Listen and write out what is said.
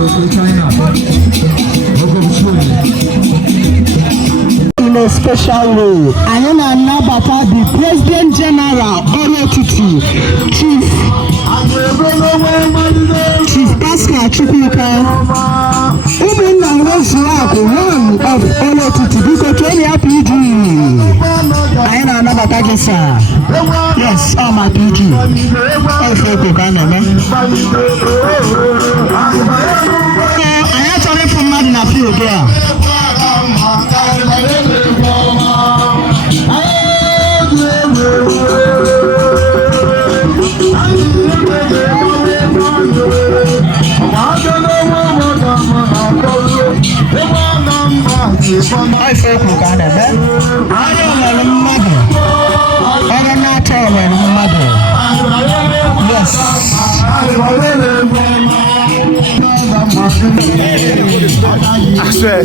In a special way, I am Anabata, the President General, Olotiti, Chief Pascal Chukwuka, even Nangoswak, one of Olotiti, because when you are PG, I am Anabata, yes, I'm a PG. I actually from Madina Field there. I feel you can have it. I don't have a mother. I don't not tell my mother. Yes. I swear.